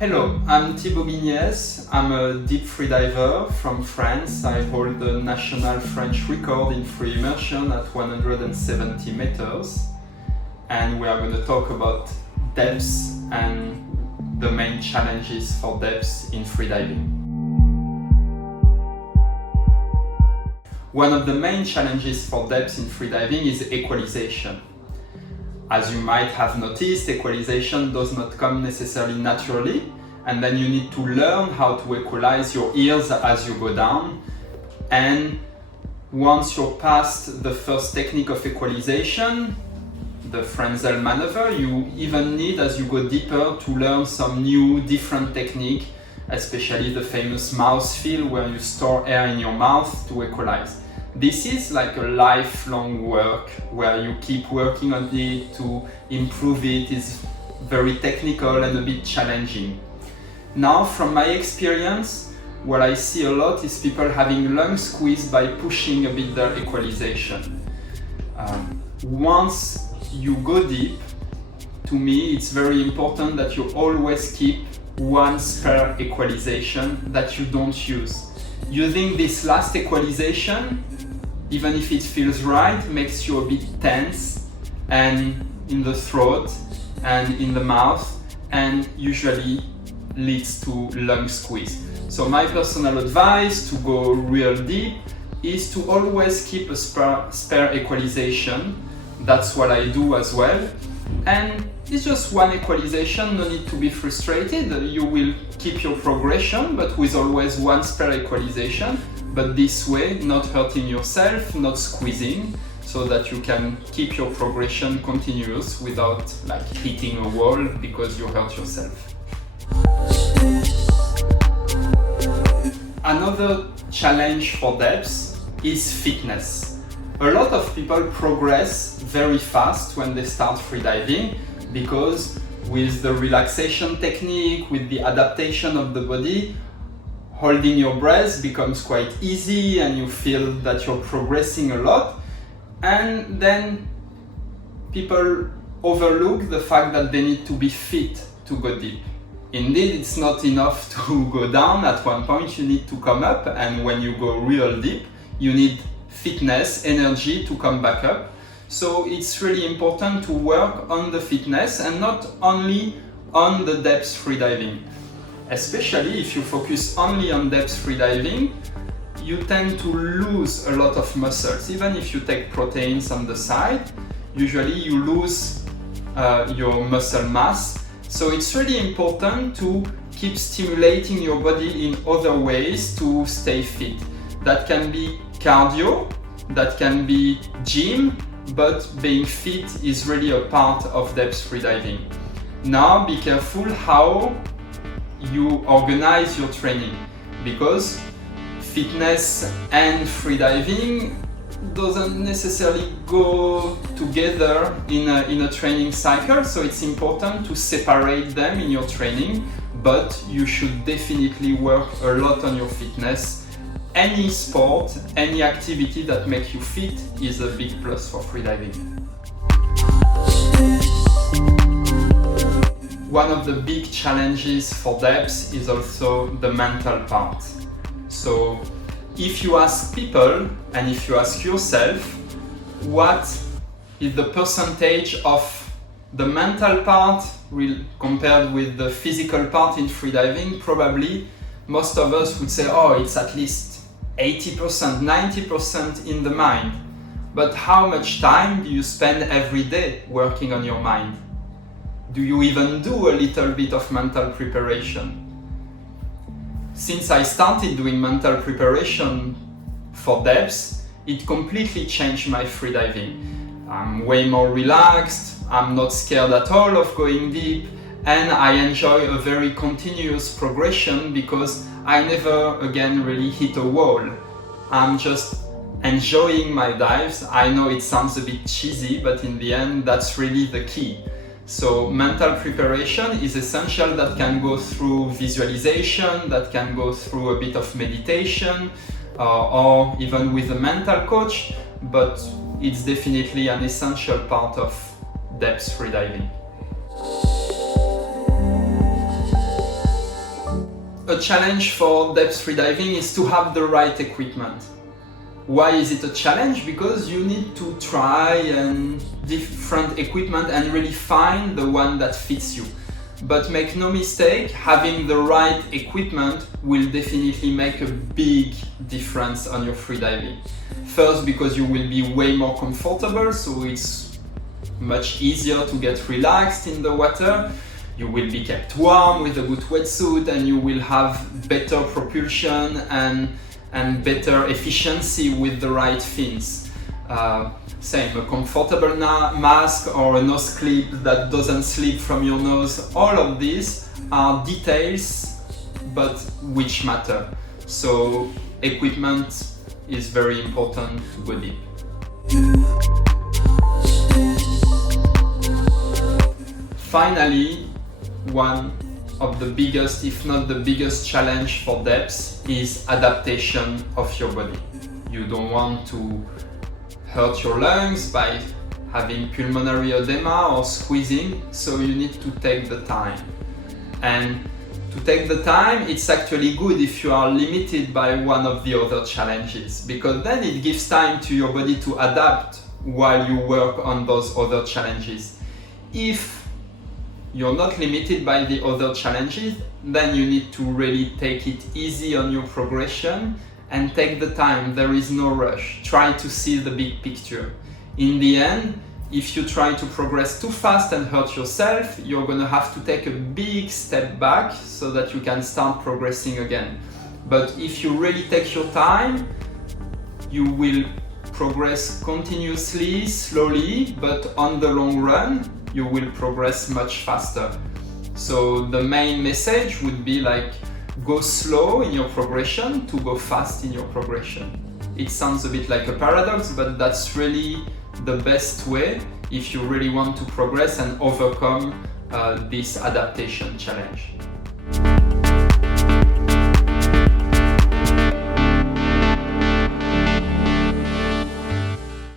Hello, I'm Thibaut Guignès. I'm a deep free diver from France. I hold the national French record in free immersion at 170 meters. And we are going to talk about depths and the main challenges for depths in free diving. One of the main challenges for depths in free diving is equalization. As you might have noticed, equalization does not come necessarily naturally, and then you need to learn how to equalize your ears as you go down. And once you're past the first technique of equalization, the Frenzel maneuver, you even need, as you go deeper, to learn some new, different technique, especially the famous mouth feel, where you store air in your mouth to equalize. This is like a lifelong work where you keep working on it to improve it. It's very technical and a bit challenging. Now, from my experience, what I see a lot is people having lung squeeze by pushing a bit their equalization. Once you go deep, to me, it's very important that you always keep one spare equalization that you don't use. Using this last equalization, even if it feels right, makes you a bit tense and in the throat and in the mouth, and usually leads to lung squeeze. So my personal advice to go real deep is to always keep a spare equalization. That's what I do as well. And it's just one equalization, no need to be frustrated. You will keep your progression, but with always one spare equalization. But this way, not hurting yourself, not squeezing, so that you can keep your progression continuous without like hitting a wall because you hurt yourself. Another challenge for depths is fitness. A lot of people progress very fast when they start freediving because with the relaxation technique, with the adaptation of the body, holding your breath becomes quite easy and you feel that you're progressing a lot. And then people overlook the fact that they need to be fit to go deep. Indeed, it's not enough to go down. At one point, you need to come up, and when you go real deep, you need fitness, energy to come back up. So it's really important to work on the fitness and not only on the depth freediving. Especially if you focus only on depth freediving, you tend to lose a lot of muscles. Even if you take proteins on the side, usually you lose your muscle mass. So it's really important to keep stimulating your body in other ways to stay fit. That can be cardio, that can be gym, but being fit is really a part of depth freediving. Now be careful how you organize your training, because fitness and freediving doesn't necessarily go together in a training cycle, so it's important to separate them in your training, but you should definitely work a lot on your fitness. Any sport, any activity that makes you fit is a big plus for freediving. One of the big challenges for depths is also the mental part. So if you ask people and if you ask yourself what is the percentage of the mental part compared with the physical part in freediving, probably most of us would say, oh, it's at least 80%, 90% in the mind. But how much time do you spend every day working on your mind? Do you even do a little bit of mental preparation? Since I started doing mental preparation for depths, it completely changed my freediving. I'm way more relaxed, I'm not scared at all of going deep, and I enjoy a very continuous progression because I never again really hit a wall. I'm just enjoying my dives. I know it sounds a bit cheesy, but in the end, that's really the key. So mental preparation is essential. That can go through visualization, that can go through a bit of meditation, or even with a mental coach, but it's definitely an essential part of depth freediving. a challenge for depth freediving is to have the right equipment. Why is it a challenge? Because you need to try and different equipment and really find the one that fits you. But make no mistake, having the right equipment will definitely make a big difference on your freediving. First, because you will be way more comfortable, so it's much easier to get relaxed in the water. You will be kept warm with a good wetsuit, and you will have better propulsion and better efficiency with the right fins. Same, a comfortable mask or a nose clip that doesn't slip from your nose. All of these are details, but which matter. So equipment is very important to go deep. Finally, one of the biggest, if not the biggest challenge for depths is adaptation of your body. You don't want to hurt your lungs by having pulmonary edema or squeezing, so you need to take the time. And to take the time, it's actually good if you are limited by one of the other challenges, because then it gives time to your body to adapt while you work on those other challenges. If you're not limited by the other challenges, then you need to really take it easy on your progression and take the time. There is no rush. Try to see the big picture. In the end, if you try to progress too fast and hurt yourself, you're gonna have to take a big step back so that you can start progressing again. But if you really take your time, you will progress continuously, slowly, but on the long run, you will progress much faster. So the main message would be like, go slow in your progression to go fast in your progression. It sounds a bit like a paradox, but that's really the best way if you really want to progress and overcome this adaptation challenge.